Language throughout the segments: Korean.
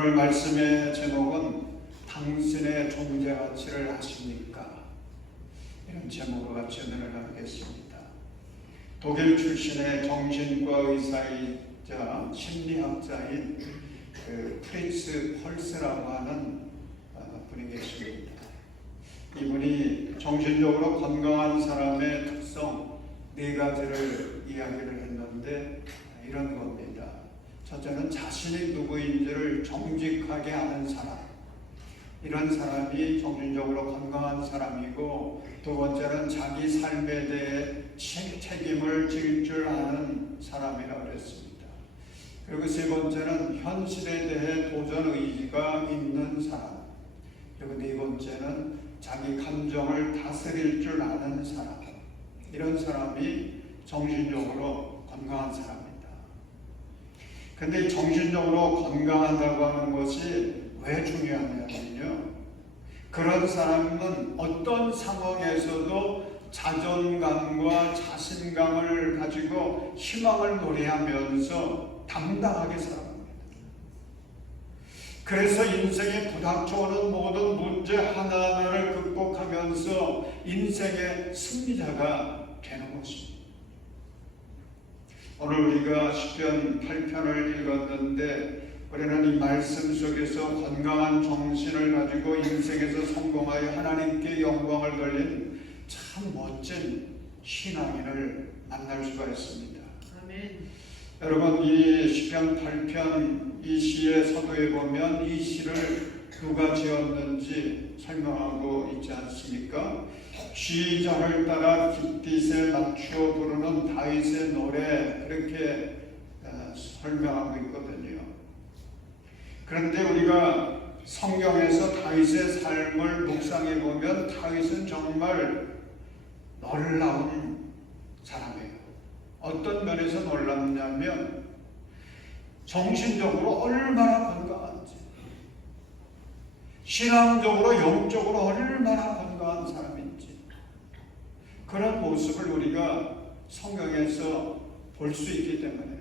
오늘 말씀의 제목은 당신의 존재 가치를 아십니까? 이런 제목으로 같이 은혜를 나누겠습니다. 독일 출신의 정신과 의사이자 심리학자인 프리츠 펄스라고 하는 분이 계십니다. 이분이 정신적으로 건강한 사람의 특성 4가지를 이야기를 했는데 이런 겁니다. 첫째는 자신이 누구인지를 정직하게 아는 사람, 이런 사람이 정신적으로 건강한 사람이고, 두 번째는 자기 삶에 대해 책임을 질 줄 아는 사람이라고 그랬습니다. 그리고 세 번째는 현실에 대해 도전 의지가 있는 사람, 그리고 네 번째는 자기 감정을 다스릴 줄 아는 사람, 이런 사람이 정신적으로 건강한 사람입니다. 근데 정신적으로 건강하다고 하는 것이 왜 중요하냐면요, 그런 사람은 어떤 상황에서도 자존감과 자신감을 가지고 희망을 노래하면서 당당하게 살아갑니다. 그래서 인생에 부닥쳐오는 모든 문제 하나하나를 극복하면서 인생의 승리자가 되는 것입니다. 오늘 우리가 시편 8편을 읽었는데, 우리는 이 말씀 속에서 건강한 정신을 가지고 인생에서 성공하여 하나님께 영광을 돌린 참 멋진 신앙인을 만날 수가 있습니다. 아멘. 여러분, 이 시편 8편 이 시의 서두에 보면 이 시를 누가 지었는지 설명하고 있지 않습니까? 시절을 따라 깃딧에 맞추어 부르는 다윗의 노래, 그렇게 설명하고 있거든요. 그런데 우리가 성경에서 다윗의 삶을 묵상해 보면 다윗은 정말 놀라운 사람이에요. 어떤 면에서 놀랍냐면 정신적으로 얼마나 건강한지, 신앙적으로 영적으로 얼마나 건강한 사람인지, 그런 모습을 우리가 성경에서 볼 수 있기 때문에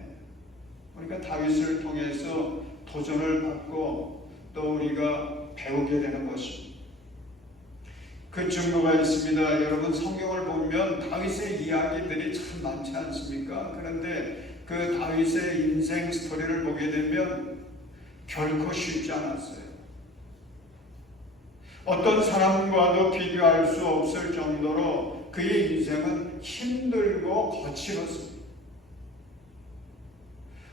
우리가 다윗을 통해서 도전을 받고 또 우리가 배우게 되는 것입니다. 그 증거가 있습니다. 여러분, 성경을 보면 다윗의 이야기들이 참 많지 않습니까? 그런데 그 다윗의 인생 스토리를 보게 되면 결코 쉽지 않았어요. 어떤 사람과도 비교할 수 없을 정도로 그의 인생은 힘들고 거칠었습니다.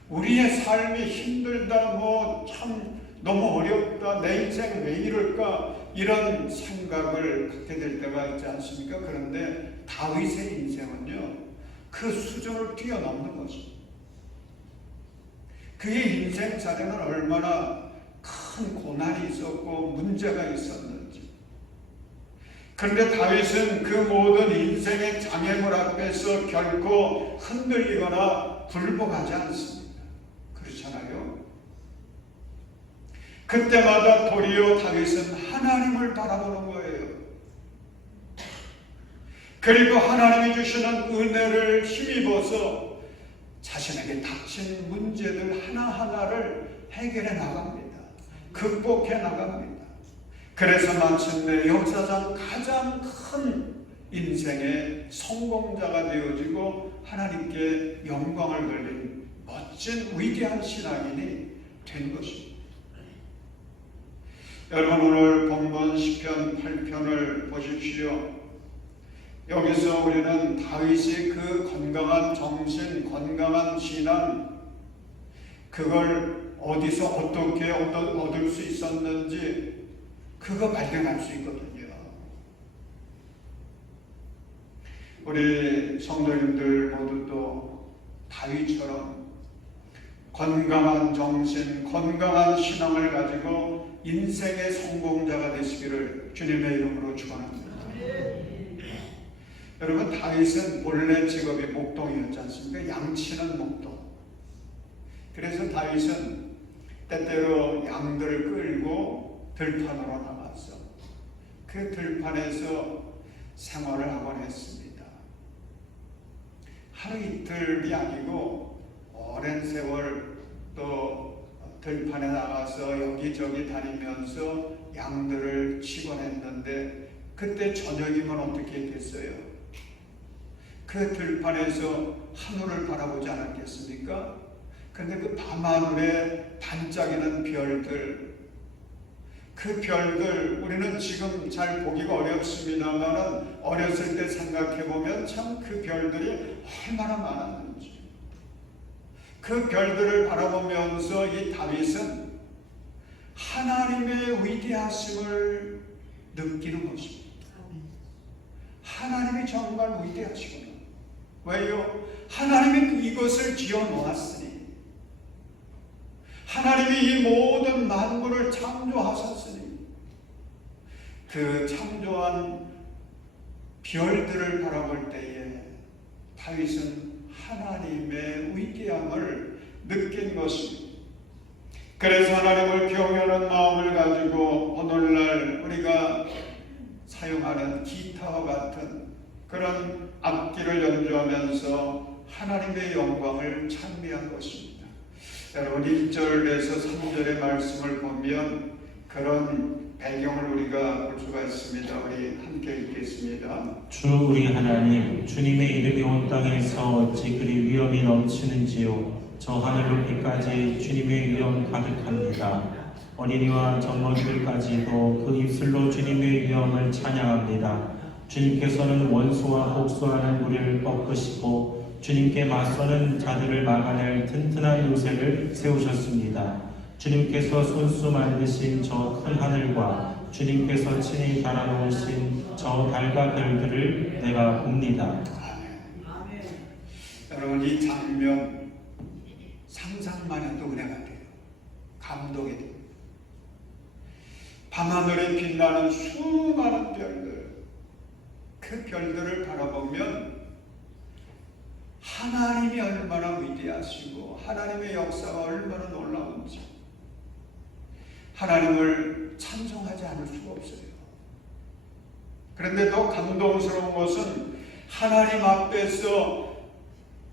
우리의 삶이 힘들다, 참 너무 어렵다, 내 인생 왜 이럴까, 이런 생각을 갖게 될 때가 있지 않습니까? 그런데 다윗의 인생은요, 그 수준을 뛰어넘는 것입니다. 그의 인생사례는 얼마나 큰 고난이 있었고 문제가 있었는지. 그런데 다윗은 그 모든 인생의 장애물 앞에서 결코 흔들리거나 굴복하지 않습니다. 그렇잖아요? 그때마다 도리어 다윗은 하나님을 바라보는 거예요. 그리고 하나님이 주시는 은혜를 힘입어서 자신에게 닥친 문제들 하나하나를 해결해 나갑니다. 극복해 나갑니다. 그래서 마침내 역사상 가장 큰 인생의 성공자가 되어지고 하나님께 영광을 돌린 멋진 위대한 신앙인이 된 것입니다. 여러분, 오늘 본문 시편 8편을 보십시오. 여기서 우리는 다윗이 그 건강한 정신, 건강한 신앙, 그걸 어디서 어떻게 얻을 수 있었는지 그거 발견할 수 있거든요. 우리 성도님들 모두도 다윗처럼 건강한 정신, 건강한 신앙을 가지고 인생의 성공자가 되시기를 주님의 이름으로 축원합니다. 여러분, 다윗은 원래 직업이 목동이었지 않습니까? 양치는 목동. 그래서 다윗은 때때로 양들을 끌고 들판으로 나갔어. 그 들판에서 생활을 하곤 했습니다. 하루 이틀이 아니고 오랜 세월 또 들판에 나가서 여기저기 다니면서 양들을 치곤 했는데 그때 저녁이면 어떻게 했겠어요? 그 들판에서 하늘을 바라보지 않았겠습니까? 근데 그 밤하늘에 반짝이는 별들, 그 별들 우리는 지금 잘 보기가 어렵습니다만 어렸을 때 생각해보면 참 그 별들이 얼마나 많았는지, 그 별들을 바라보면서 이 다윗은 하나님의 위대하심을 느끼는 것입니다. 하나님이 정말 위대하시구나. 왜요? 하나님이 이것을 지어 놓았으니, 하나님이 이 모든 만물을 창조하셨으니 그 창조한 별들을 바라볼 때에 다윗은 하나님의 위대함을 느낀 것입니다. 그래서 하나님을 경외하는 마음을 가지고 오늘날 우리가 사용하는 기타와 같은 그런 악기를 연주하면서 하나님의 영광을 찬미한 것입니다. 여러분 1절에서 3절의 말씀을 보면 그런 배경을 우리가 볼 수가 있습니다. 우리 함께 읽겠습니다. 주 우리 하나님, 주님의 이름이 온 땅에서 어찌 그리 위엄이 넘치는지요. 저 하늘 높이까지 주님의 위엄 가득합니다. 어린이와 젊은이들까지도 그 입술로 주님의 위엄을 찬양합니다. 주님께서는 원수와 복수하는 우리를 꺾으시고 주님께 맞서는 자들을 막아낼 튼튼한 요새를 세우셨습니다. 주님께서 손수 만드신 저 큰 하늘과 주님께서 친히 달아놓으신 저 달과 별들을 내가 봅니다. 아멘. 여러분 이 장면 상상만 해도 은혜가 돼요. 감동이 돼요. 밤하늘에 빛나는 수많은 별들, 그 별들을 바라보면 하나님이 얼마나 위대하시고 하나님의 역사가 얼마나 놀라운지 하나님을 찬송하지 않을 수가 없어요. 그런데 더 감동스러운 것은 하나님 앞에서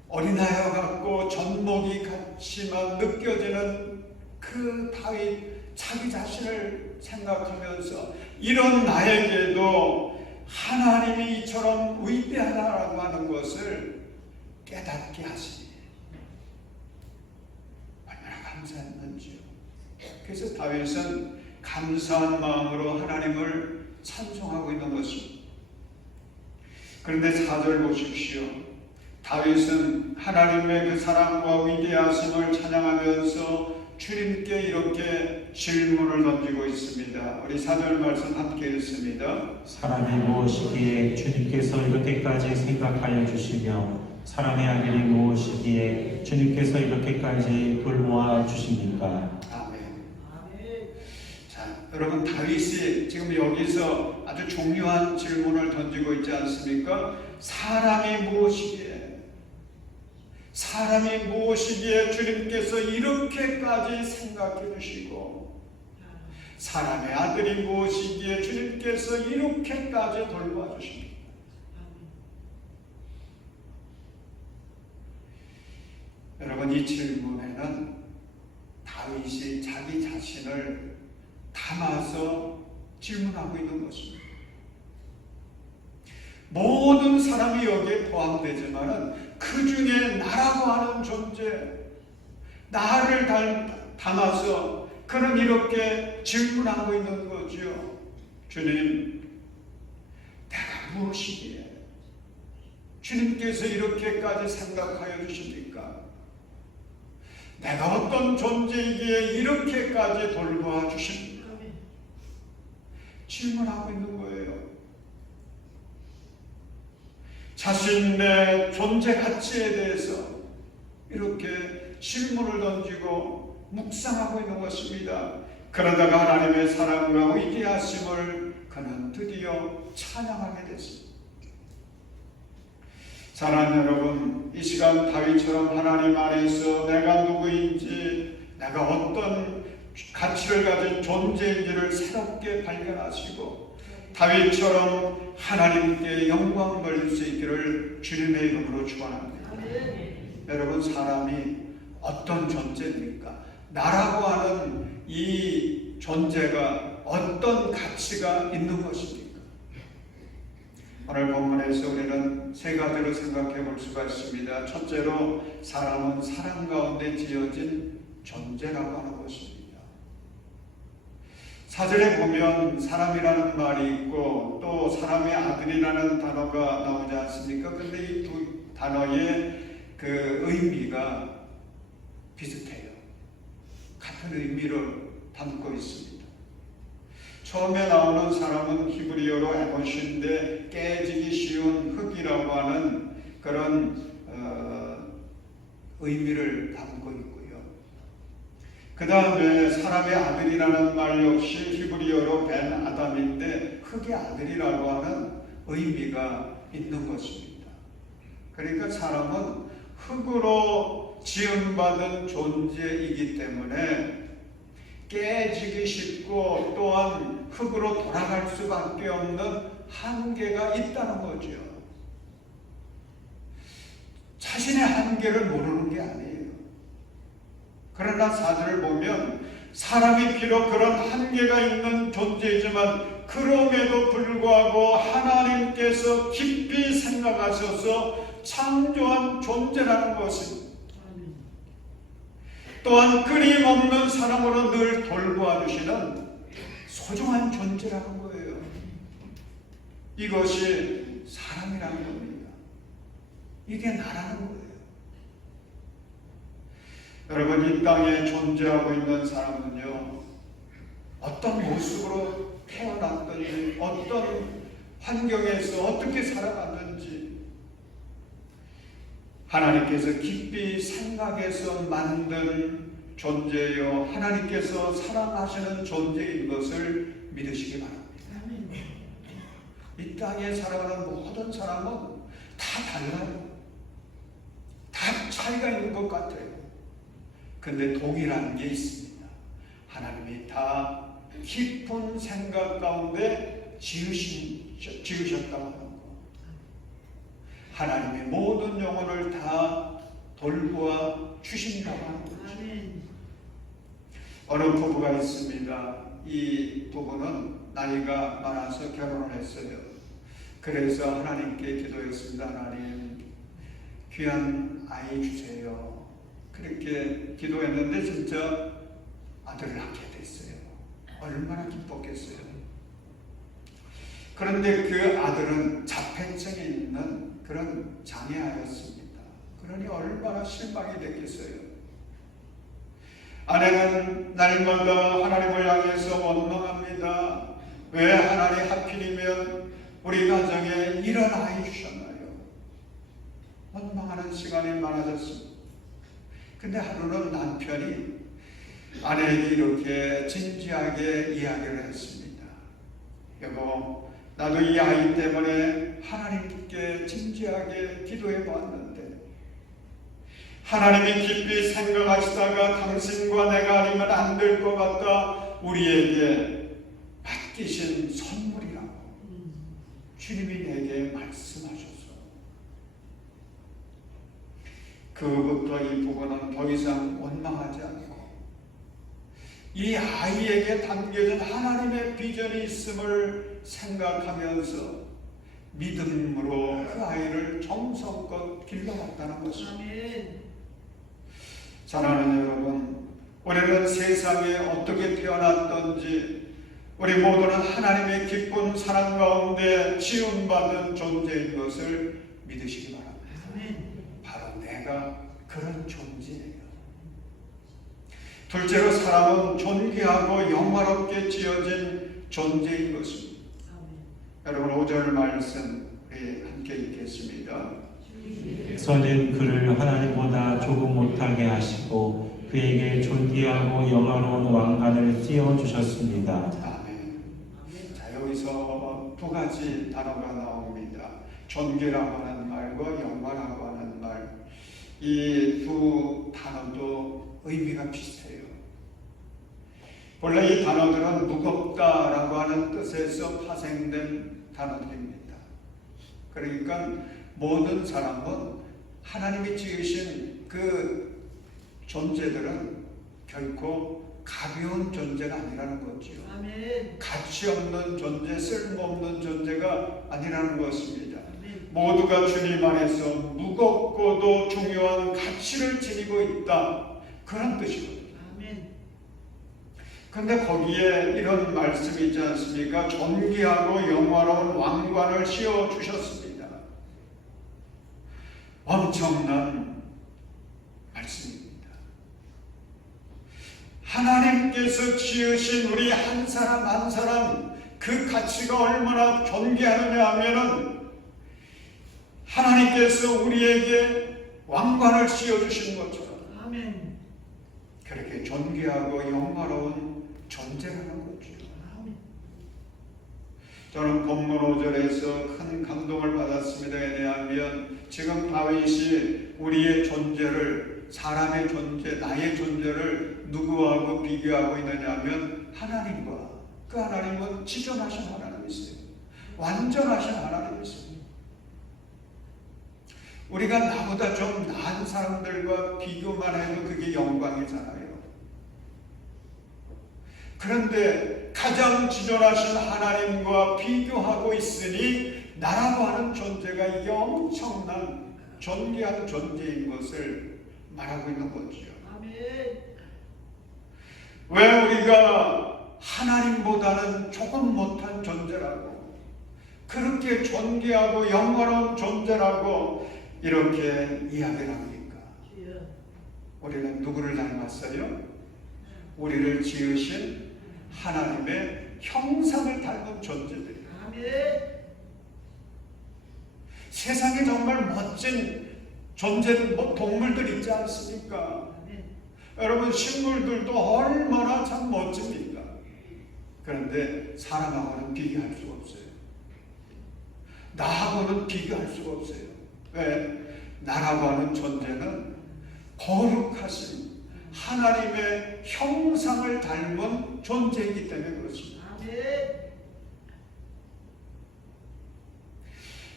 어린아이와 같고 젖먹이 같지만 느껴지는 그 다윗 자기 자신을 생각하면서 이런 나에게도 하나님이 이처럼 위대하다라고 하는 것을 깨닫게 하시니 얼마나 감사했는지요. 그래서 다윗은 감사한 마음으로 하나님을 찬송하고 있는 것입니다. 그런데 4절 보십시오. 다윗은 하나님의 그 사랑과 위대하심을 찬양하면서 주님께 이렇게 질문을 던지고 있습니다. 우리 4절 말씀 함께 읽습니다. 사람이 무엇이기에 주님께서 이렇게까지 생각하여 주시며 사람의 아들이 무엇이기에 주님께서 이렇게까지 돌보아 주십니까? 아멘. 자, 여러분 다윗이 지금 여기서 아주 중요한 질문을 던지고 있지 않습니까? 사람이 무엇이기에 주님께서 이렇게까지 생각해 주시고 사람의 아들이 무엇이기에 주님께서 이렇게까지 돌봐 주십니까? 여러분 이 질문에는 다윗이 자기 자신을 담아서 질문하고 있는 것입니다. 모든 사람이 여기에 포함되지만은 그 중에 나라고 하는 존재, 나를 담아서 그는 이렇게 질문하고 있는 거죠. 주님, 내가 무엇이기에 주님께서 이렇게까지 생각하여 주십니까? 내가 어떤 존재이기에 이렇게까지 돌보아 주십니까? 질문하고 있는 거예요. 자신의 존재 가치에 대해서 이렇게 질문을 던지고 묵상하고 있는 것입니다. 그러다가 하나님의 사랑과 위대하심을 그는 드디어 찬양하게 됐습니다. 사랑하는 여러분, 이 시간 다윗처럼 하나님 안에서 내가 누구인지, 내가 어떤 가치를 가진 존재인지를 새롭게 발견하시고 다윗처럼 하나님께 영광 돌릴 수 있기를 주님의 이름으로 축원합니다. 여러분, 사람이 어떤 존재입니까? 나라고 하는 이 존재가 어떤 가치가 있는 것입니까? 오늘 본문에서 우리는 세 가지로 생각해 볼 수가 있습니다. 첫째로 사람은 사랑 가운데 지어진 존재라고 하는 것입니다. 사절에 보면 사람이라는 말이 있고 또 사람의 아들이라는 단어가 나오지 않습니까? 근데 이 두 단어의 그 의미가 비슷해요. 같은 의미를 담고 있습니다. 처음에 나오는 사람은 히브리어로 에노시인데 깨지기 쉬운 흙이라고 하는 그런 의미를 담고 있고요. 그 다음에 사람의 아들이라는 말 역시 히브리어로 벤 아담인데 흙의 아들이라고 하는 의미가 있는 것입니다. 그러니까 사람은 흙으로 지음받은 존재이기 때문에 깨지기 쉽고 또한 흙으로 돌아갈 수밖에 없는 한계가 있다는 거죠. 자신의 한계를 모르는 게 아니에요. 그러나 사절을 보면 사람이 비록 그런 한계가 있는 존재이지만 그럼에도 불구하고 하나님께서 깊이 생각하셔서 창조한 존재라는 것입니다. 또한 끊임없는 사랑으로 늘 돌보아주시는 소중한 존재라는 거예요. 이것이 사람이라는 겁니다. 이게 나라는 거예요. 여러분, 이 땅에 존재하고 있는 사람은요, 어떤 모습으로 태어났든지 어떤 환경에서 어떻게 살아갔는지 하나님께서 깊이 생각해서 만든 존재요, 하나님께서 사랑하시는 존재인 것을 믿으시기 바랍니다. 이 땅에 살아가는 모든 사람은 다 달라요. 다 차이가 있는 것 같아요. 근데 동일한 게 있습니다. 하나님이 다 깊은 생각 가운데 지으셨다고 하는 것. 하나님의 모든 영혼을 다 돌보아 주신다고 하는 거죠. 어느 부부가 있습니다. 이 부부는 나이가 많아서 결혼을 했어요. 그래서 하나님께 기도했습니다. 하나님, 귀한 아이 주세요. 그렇게 기도했는데 진짜 아들을 낳게 됐어요. 얼마나 기뻤겠어요. 그런데 그 아들은 자폐증이 있는 그런 장애아였습니다. 그러니 얼마나 실망이 됐겠어요. 아내는 날마다 하나님을 향해서 원망합니다. 왜 하나님 하필이면 우리 가정에 이런 아이 주셨나요? 원망하는 시간이 많아졌습니다. 근데 하루는 남편이 아내에게 이렇게 진지하게 이야기를 했습니다. 여보, 나도 이 아이 때문에 하나님께 진지하게 기도해 보았는데 하나님이 깊이 생각하시다가 당신과 내가 아니면 안 될 것 같다 우리에게 맡기신 선물이라고 주님이 내게 말씀하셔서 그부터 이 부부는 더 이상 원망하지 않고 이 아이에게 담겨진 하나님의 비전이 있음을 생각하면서 믿음으로 그 아이를 정성껏 길러왔다는 것입니다. 사랑하는 여러분, 우리는 세상에 어떻게 태어났던지 우리 모두는 하나님의 기쁜 사랑 가운데 지음받은 존재인 것을 믿으시기 바랍니다. 바로 내가 그런 존재예요. 둘째로 사람은 존귀하고 영화롭게 지어진 존재인 것입니다. 여러분 5절 말씀 우리 함께 읽겠습니다. 선은 그를 하나님보다 조금 못하게 하시고 그에게 존귀하고 영화로운 왕관을 띄워주셨습니다. 아멘. 자, 여기서 두 가지 단어가 나옵니다. 존귀라고 하는 말과 영화라고 하는 말. 이 두 단어도 의미가 비슷해요. 원래 이 단어들은 무겁다라고 하는 뜻에서 파생된 단어들입니다. 그러니까 모든 사람은 하나님이 지으신 그 존재들은 결코 가벼운 존재가 아니라는 거죠. 아멘. 가치 없는 존재, 쓸모없는 존재가 아니라는 것입니다. 아멘. 모두가 주님 안에서 무겁고도 중요한 가치를 지니고 있다. 그런 뜻이거든요. 아멘. 그런데 거기에 이런 말씀이 있지 않습니까? 존귀하고 영화로운 왕관을 씌워주셨습니다. 엄청난 말씀입니다. 하나님께서 지으신 우리 한 사람 한 사람 그 가치가 얼마나 존귀하느냐 하면은 하나님께서 우리에게 왕관을 씌워주신 것처럼 아멘. 그렇게 존귀하고 영화로운 존재라는 거죠. 아멘. 저는 본문 5절에서 큰 감동을 받았습니다. 왜냐하면 지금 다윗이 우리의 존재를, 사람의 존재, 나의 존재를 누구하고 비교하고 있느냐 하면 하나님과, 그 하나님은 지존하신 하나님이세요. 완전하신 하나님이세요. 우리가 나보다 좀 나은 사람들과 비교만 해도 그게 영광이잖아요. 그런데 가장 지존하신 하나님과 비교하고 있으니 나라고 하는 존재가 이게 엄청난 존귀한 존재인 것을 말하고 있는 거죠. 아멘. 왜 우리가 하나님보다는 조금 못한 존재라고, 그렇게 존귀하고 영광로운 존재라고 이렇게 이야기를 합니까? 주여. 우리는 누구를 닮았어요? 우리를 지으신 하나님의 형상을 닮은 존재들이에요. 아멘. 세상에 정말 멋진 존재들, 동물들 있지 않습니까? 아멘. 여러분, 식물들도 얼마나 참 멋집니까? 그런데 사람하고는 비교할 수가 없어요. 나하고는 비교할 수가 없어요. 왜? 나라고 하는 존재는 거룩하신 하나님의 형상을 닮은 존재이기 때문에 그렇습니다. 아멘.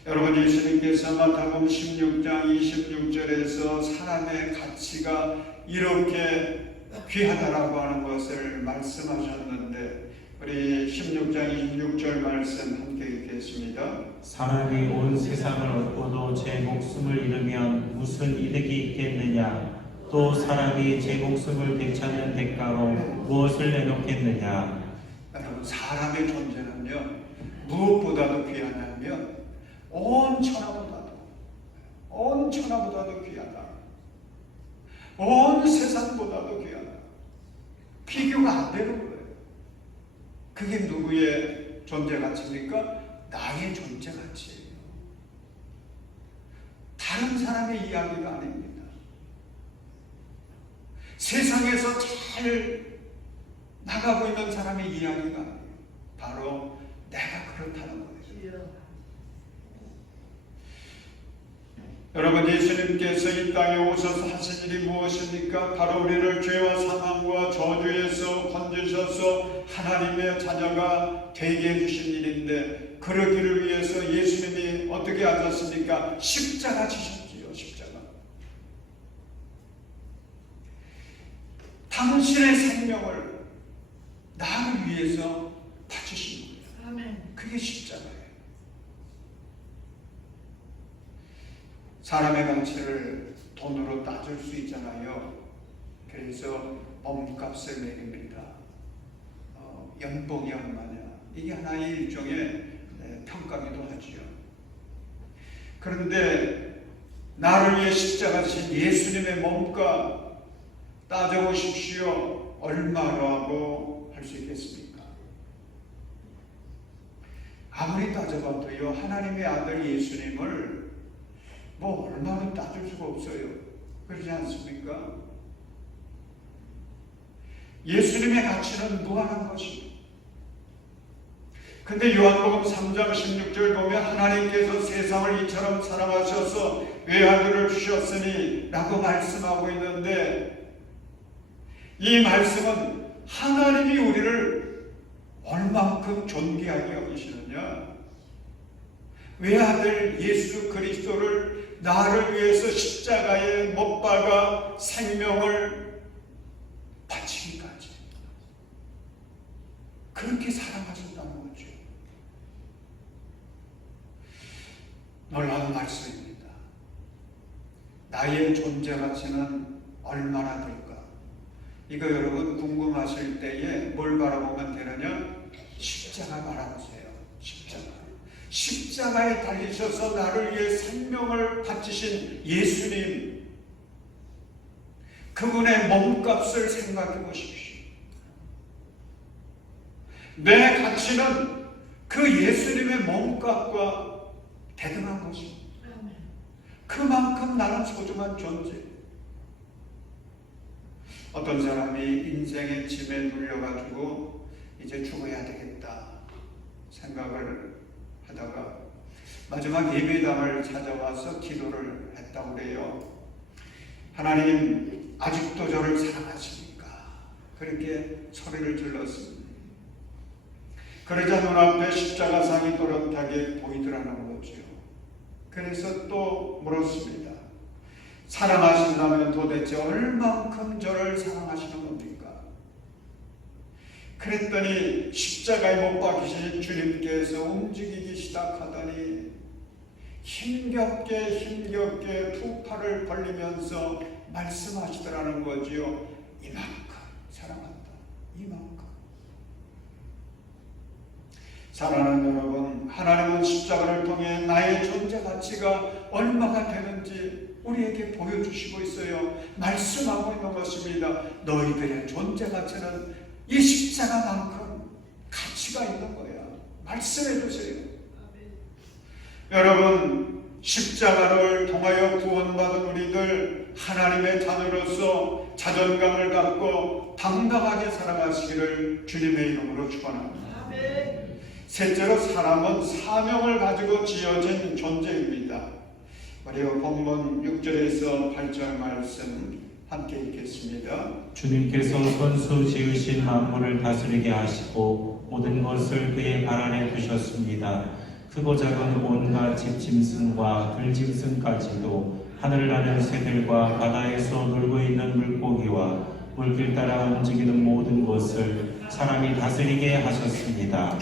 여러분, 예수님께서 마태복음 16장 26절에서 사람의 가치가 이렇게 귀하다라고 하는 것을 말씀하셨는데, 우리 16장 26절 말씀 함께 읽겠습니다. 사람이 온 세상을 얻고도 제 목숨을 잃으면 무슨 이득이 있겠느냐? 또 사람이 제 목숨을 되찾는 대가로 무엇을 내놓겠느냐? 여러분, 사람의 존재는요, 무엇보다도 귀하냐면 온 천하보다도 귀하다. 온 세상보다도 귀하다. 비교가 안 되는 거예요. 그게 누구의 존재 가치입니까? 나의 존재 가치예요. 다른 사람의 이야기가 아닙니다. 세상에서 잘 나가고 있는 사람의 이야기가 아니에요. 바로 내가 그렇다는 거예요. 주여. 여러분, 예수님께서 이 땅에 오셔서 하신 일이 무엇입니까? 바로 우리를 죄와 사망과 저주에서 건지셔서 하나님의 자녀가 되게 해주신 일인데, 그러기를 위해서 예수님이 어떻게 하셨습니까? 십자가 지셨지요. 십자가. 당신의 생명을 나를 위해서 바치신 거예요. 아멘. 그게 십자가예요. 사람의 가치를 돈으로 따질 수 있잖아요. 그래서 몸값을 매깁니다. 연봉이 얼마냐. 이게 하나의 일종의 평가기도 하지요. 그런데 나를 위해 십자가 진 예수님의 몸값 따져보십시오. 얼마라고 할 수 있겠습니까? 아무리 따져봐도요, 하나님의 아들 예수님을 뭐 얼마나 따질 수가 없어요. 그러지 않습니까? 예수님의 가치는 무한한 것입니다. 근데 요한복음 3장 16절 보면 하나님께서 세상을 이처럼 사랑하셔서 외아들을 주셨으니 라고 말씀하고 있는데, 이 말씀은 하나님이 우리를 얼만큼 존귀하게 여기시느냐, 외아들 예수 그리스도를 나를 위해서 십자가에 못 박아 생명을 바치 그렇게 사랑하셨다는 거죠. 놀라운 말씀입니다. 나의 존재 가치는 얼마나 될까? 이거 여러분 궁금하실 때에 뭘 바라보면 되느냐? 십자가 바라보세요. 십자가. 십자가에 달리셔서 나를 위해 생명을 바치신 예수님, 그분의 몸값을 생각해 보십시오. 내 가치는 그 예수님의 몸값과 대등한 것입니다. 그만큼 나는 소중한 존재. 어떤 사람이 인생의 짐에 눌려가지고 이제 죽어야 되겠다 생각을 하다가 마지막 예배당을 찾아와서 기도를 했다고 그래요. 하나님, 아직도 저를 사랑하십니까? 그렇게 소리를 질렀습니다. 그러자 눈앞에 십자가상이 또렷하게 보이더라는 거죠. 그래서 또 물었습니다. 사랑하신다면 도대체 얼만큼 저를 사랑하시는 겁니까? 그랬더니 십자가에 못 박히신 주님께서 움직이기 시작하더니 힘겹게 두 팔을 벌리면서 말씀하시더라는 거지요. 이만큼 사랑한다. 이만큼. 사랑하는 여러분, 하나님은 십자가를 통해 나의 존재 가치가 얼마가 되는지 우리에게 보여주시고 있어요. 말씀하고 있는 것입니다. 너희들의 존재 가치는 이 십자가만큼 가치가 있는 거야. 말씀해 주세요. 여러분, 십자가를 통하여 구원받은 우리들 하나님의 자녀로서 자존감을 갖고 당당하게 살아가시기를 주님의 이름으로 축원합니다. 셋째로, 사람은 사명을 가지고 지어진 존재입니다. 우리 본문 6절에서 8절 말씀 함께 읽겠습니다. 주님께서 손수 지으신 만물을 다스리게 하시고 모든 것을 그의 발 아래 두셨습니다. 크고 작은 온갖 집짐승과 들짐승까지도, 하늘을 나는 새들과 바다에서 놀고 있는 물고기와 물길 따라 움직이는 모든 것을 사람이 다스리게 하셨습니다.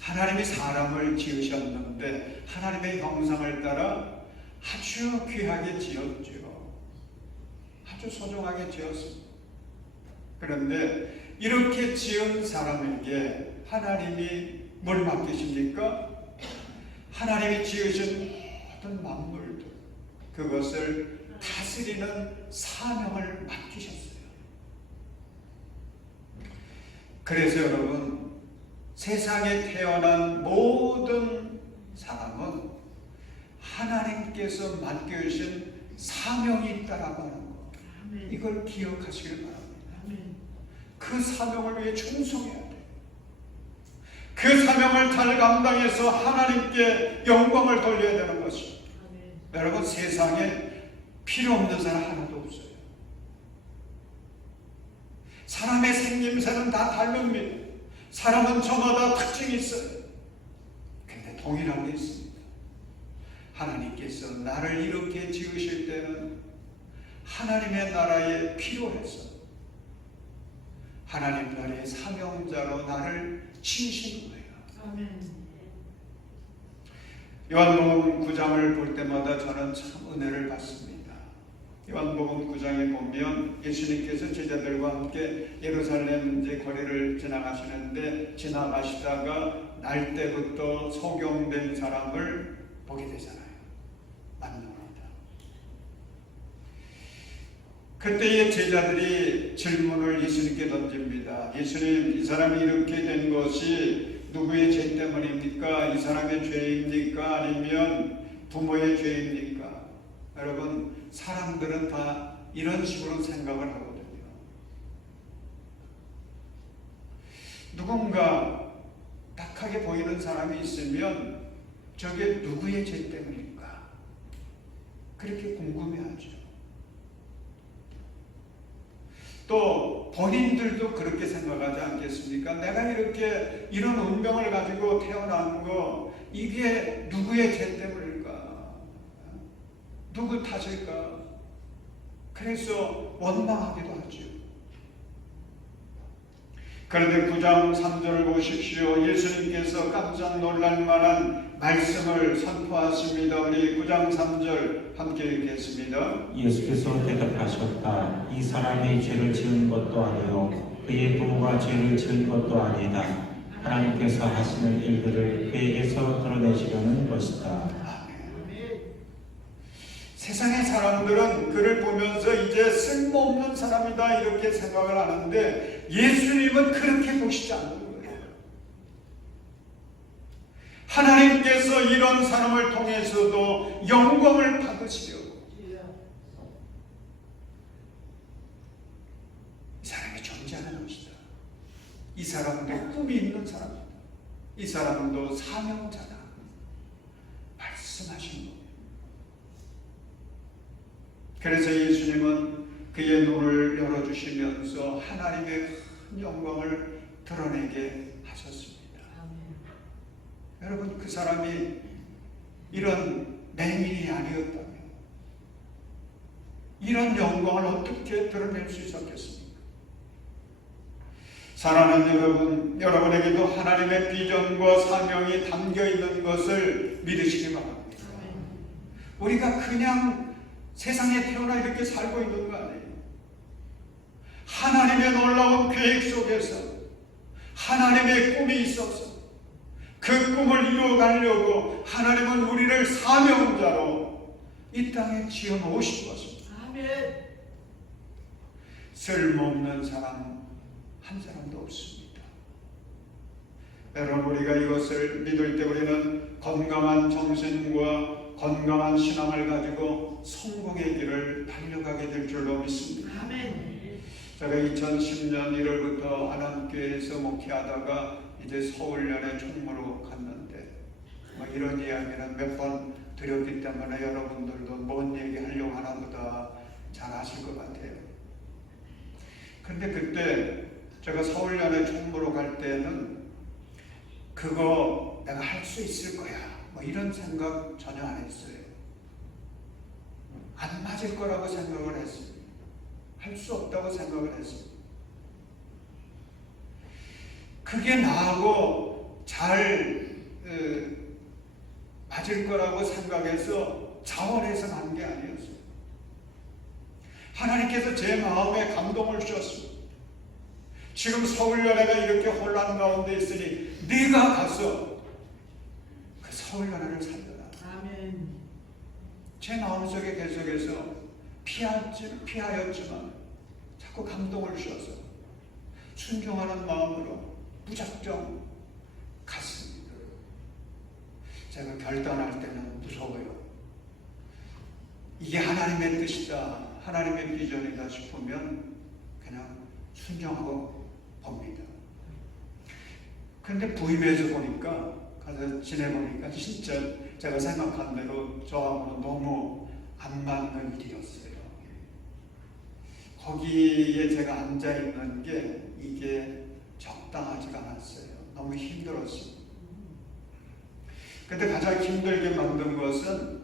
하나님이 사람을 지으셨는데 하나님의 형상을 따라 아주 귀하게 지었죠. 아주 소중하게 지었습니다. 그런데 이렇게 지은 사람에게 하나님이 뭘 맡기십니까? 하나님이 지으신 모든 만물들, 그것을 다스리는 사명을 맡기셨어요. 그래서 여러분, 세상에 태어난 모든 사람은 하나님께서 맡겨주신 사명이 있다라고 하는 것, 이걸 기억하시길 바랍니다. 그 사명을 위해 충성해야 돼요. 그 사명을 잘 감당해서 하나님께 영광을 돌려야 되는 것입니다. 여러분, 세상에 필요 없는 사람 하나도 없어요. 사람의 생김새는 다 다릅니다. 사람은 저마다 특징이 있어요. 근데 동일한 게 있습니다. 하나님께서 나를 이렇게 지으실 때는 하나님의 나라에 필요해서 하나님 나라의 사명자로 나를 지으신 거예요. 요한복음 9장을 볼 때마다 저는 참 은혜를 받습니다. 요한복음 9장에 보면 예수님께서 제자들과 함께 예루살렘 이제 거리를 지나가시는데, 지나가시다가 날 때부터 소경된 사람을 보게 되잖아요. 만납니다. 그때의 제자들이 질문을 예수님께 던집니다. 예수님, 이 사람이 이렇게 된 것이 누구의 죄 때문입니까? 이 사람의 죄입니까? 아니면 부모의 죄입니까? 여러분, 사람들은 다 이런 식으로 생각을 하거든요. 누군가 딱하게 보이는 사람이 있으면 저게 누구의 죄 때문일까? 그렇게 궁금해하죠. 또 본인들도 그렇게 생각하지 않겠습니까? 내가 이렇게 이런 운명을 가지고 태어난 거, 이게 누구의 죄 때문일까? 누구 탓일까? 그래서 원망하기도 하죠. 그런데 9장 3절을 보십시오. 예수님께서 깜짝 놀랄 만한 말씀을 선포하십니다. 우리 9장 3절 함께 읽겠습니다. 예수께서 대답하셨다. 이 사람이 죄를 지은 것도 아니요 그의 부모가 죄를 지은 것도 아니다. 하나님께서 하시는 일들을 그에게서 드러내시려는 것이다. 세상의 사람들은 그를 보면서 이제 쓸모없는 사람이다 이렇게 생각을 하는데 예수님은 그렇게 보시지 않는 거예요. 하나님께서 이런 사람을 통해서도 영광을 받으시려고 이 사람이 존재하는 것이다. 이 사람도 꿈이 있는 사람이다. 이 사람도 사명자다. 말씀하신 거예요. 그래서 예수님은 그의 눈을 열어주시면서 하나님의 큰 영광을 드러내게 하셨습니다. 여러분, 그 사람이 이런 맹인이 아니었다면 이런 영광을 어떻게 드러낼 수 있었겠습니까? 사랑하는 여러분, 여러분에게도 하나님의 비전과 사명이 담겨 있는 것을 믿으시기 바랍니다. 우리가 그냥 세상에 태어나 이렇게 살고 있는 거 아니에요. 하나님의 놀라운 계획 속에서 하나님의 꿈이 있어서 그 꿈을 이루어가려고 하나님은 우리를 사명자로 이 땅에 지어놓으신 것입니다. 아멘. 쓸모없는 사람 한 사람도 없습니다. 여러분, 우리가 이것을 믿을 때 우리는 건강한 정신과 건강한 신앙을 가지고 성공의 길을 달려가게 될 줄로 믿습니다. 아멘. 제가 2010년 1월부터 하남교회에서 목회하다가 이제 서울연의 총무로 갔는데 이런 이야기는 몇 번 드렸기 때문에 여러분들도 뭔 얘기 하려고 하나 보다 잘 아실 것 같아요. 근데 그때 제가 서울연의 총무로 갈 때는 그거 내가 할 수 있을 거야 이런 생각 전혀 안 했어요. 안 맞을 거라고 생각을 했습니다. 할 수 없다고 생각을 했습니다. 그게 나하고 잘 맞을 거라고 생각해서 자원해서 한 게 아니었어요. 하나님께서 제 마음에 감동을 주셨습니다. 지금 서울연회가 이렇게 혼란 가운데 있으니 네가 가서 그 서울연회를 살려라. 아멘. 제 마음속에 계속해서 피하였지만 자꾸 감동을 주셔서 순종하는 마음으로 무작정 갔습니다. 제가 결단할 때는 무서워요. 이게 하나님의 뜻이다, 하나님의 비전이다 싶으면 그냥 순종하고 봅니다. 근데 부임해서 보니까, 가서 지내보니까 진짜 제가 생각한 대로 저하고는 너무 안 맞는 일이었어요. 거기에 제가 앉아있는 게 이게 적당하지가 않았어요. 너무 힘들었어요. 근데 가장 힘들게 만든 것은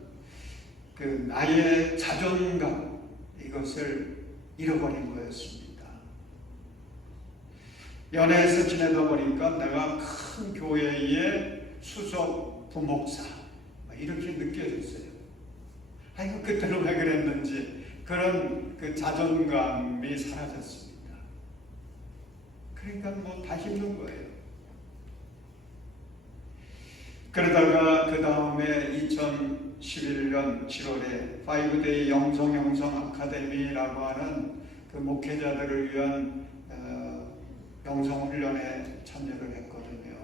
그 나의 자존감, 이것을 잃어버린 거였습니다. 연애에서 지내다 보니까 내가 큰 교회의 수석 부목사 이렇게 느껴졌어요. 아이고, 그때는 왜 그랬는지 그런 그 자존감이 사라졌습니다. 그러니까 뭐 다 힘든 거예요. 그러다가 그 다음에 2011년 7월에 5데이 영성 아카데미라고 하는 그 목회자들을 위한 영성훈련에 참여를 했거든요.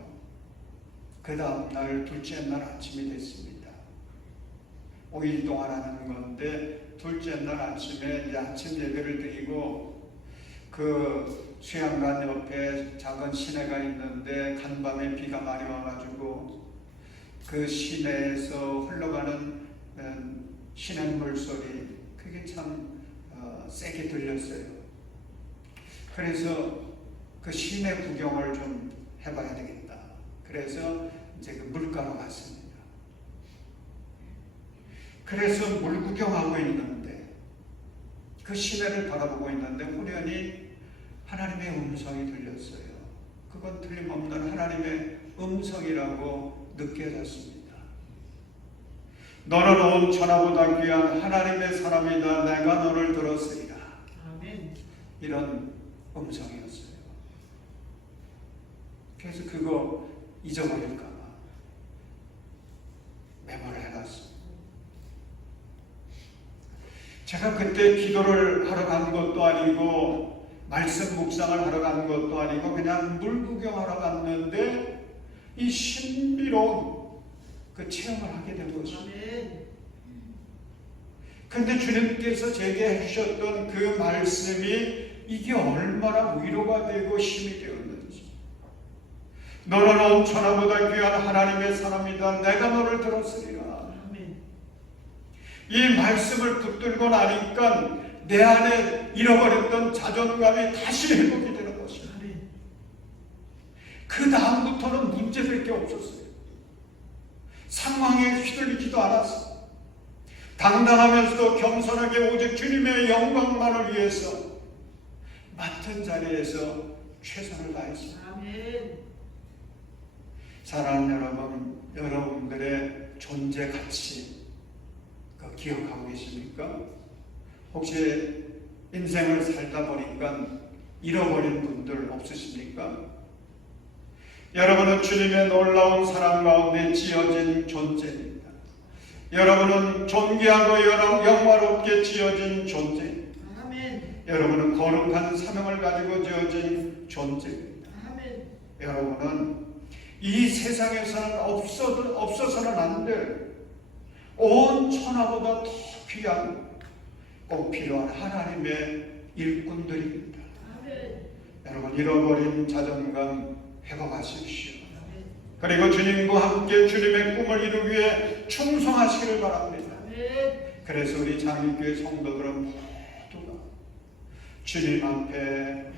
그 다음 날 둘째 날 아침이 됐습니다. 5일 동안 하는 건데 둘째 날 아침에 이제 아침 예배를 드리고 그 수양관 옆에 작은 시내가 있는데 간밤에 비가 많이 와가지고 그 시내에서 흘러가는 시냇물 소리, 그게 참 세게 들렸어요. 그래서 그 시내 구경을 좀 해봐야 되겠다. 그래서 이제 그 물가로 갔습니다. 그래서 물 구경하고 있는데 그 시내를 바라보고 있는데 우연히 하나님의 음성이 들렸어요. 그건 틀림없는 하나님의 음성이라고 느껴졌습니다. 너는 온 천하보다 귀한 하나님의 사람이다. 내가 너를 들었으리라. 아멘. 이런 음성이었어요. 그래서 그거 잊어버릴까봐 메모를 해놨습니다. 제가 그때 기도를 하러 간 것도 아니고 말씀 묵상을 하러 간 것도 아니고 그냥 물 구경하러 갔는데 이 신비로운 그 체험을 하게 된 것입니다. 아멘. 근데 주님께서 제게 해주셨던 그 말씀이 이게 얼마나 위로가 되고 힘이 되었는지. 너는 온 천하보다 귀한 하나님의 사람이다. 내가 너를 들었으리라. 아멘. 이 말씀을 붙들고 나니까 내 안에 잃어버렸던 자존감이 다시 회복이 되는 것입니다. 아멘. 그 다음부터는 문제될 게 없었어요. 상황에 휘둘리지도 않았어요. 당당하면서도 겸손하게 오직 주님의 영광만을 위해서 맡은 자리에서 최선을 다했습니다. 아멘. 사랑하는 여러분, 여러분들의 존재 가치 기억하고 계십니까? 혹시 인생을 살다 보니까 잃어버린 분들 없으십니까? 여러분은 주님의 놀라운 사랑 가운데 지어진 존재입니다. 여러분은 존귀하고 영화롭게 지어진 존재입니다. 아멘. 여러분은 거룩한 사명을 가지고 지어진 존재입니다. 아멘. 여러분은 이 세상에서는 없어서는 안 될 온 천하보다 더 귀한 꼭 필요한 하나님의 일꾼들입니다. 아멘. 여러분 잃어버린 자존감 회복하십시오. 아멘. 그리고 주님과 함께 주님의 꿈을 이루기 위해 충성하시기를 바랍니다. 아멘. 그래서 우리 장미교회 성도들은 모두가 주님 앞에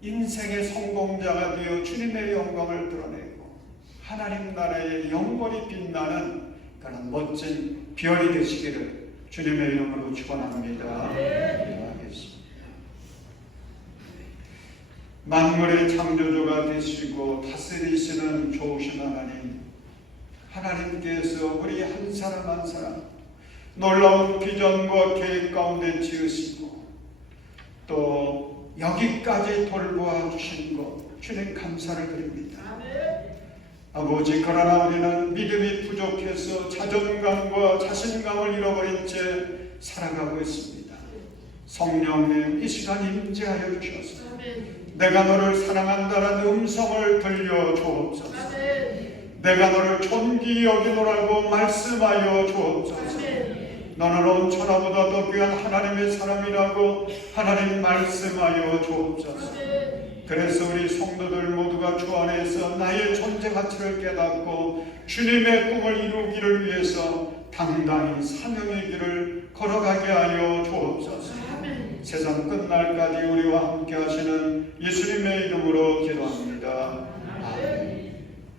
인생의 성공자가 되어 주님의 영광을 드러내고 하나님 나라의 영원히 빛나는 그런 멋진 별이 되시기를 주님의 이름으로 축원합니다. 기도하겠습니다. 만물의 창조주가 되시고 다스리시는 좋으신 하나님, 하나님께서 우리 한 사람 한 사람 놀라운 비전과 계획 가운데 지으시고 또 여기까지 돌보아 주신 것 주님 감사를 드립니다. 아멘. 아버지, 그러나 우리는 믿음이 부족해서 자존감과 자신감을 잃어버린 채 살아가고 있습니다. 성령님, 이 시간 임재하여 주셔서 아멘. 내가 너를 사랑한다는 음성을 들려 주옵소서. 아멘. 내가 너를 존귀히 여기노라고 말씀하여 주옵소서. 아멘. 너는 온 천하보다 더 귀한 하나님의 사람이라고 하나님 말씀하여 주옵소서. 아멘. 그래서 우리 성도들 모두가 주 안에서 나의 존재 가치를 깨닫고 주님의 꿈을 이루기를 위해서 당당히 사명의 길을 걸어가게 하여 주옵소서. 아멘. 세상 끝날까지 우리와 함께 하시는 예수님의 이름으로 기도합니다. 아멘.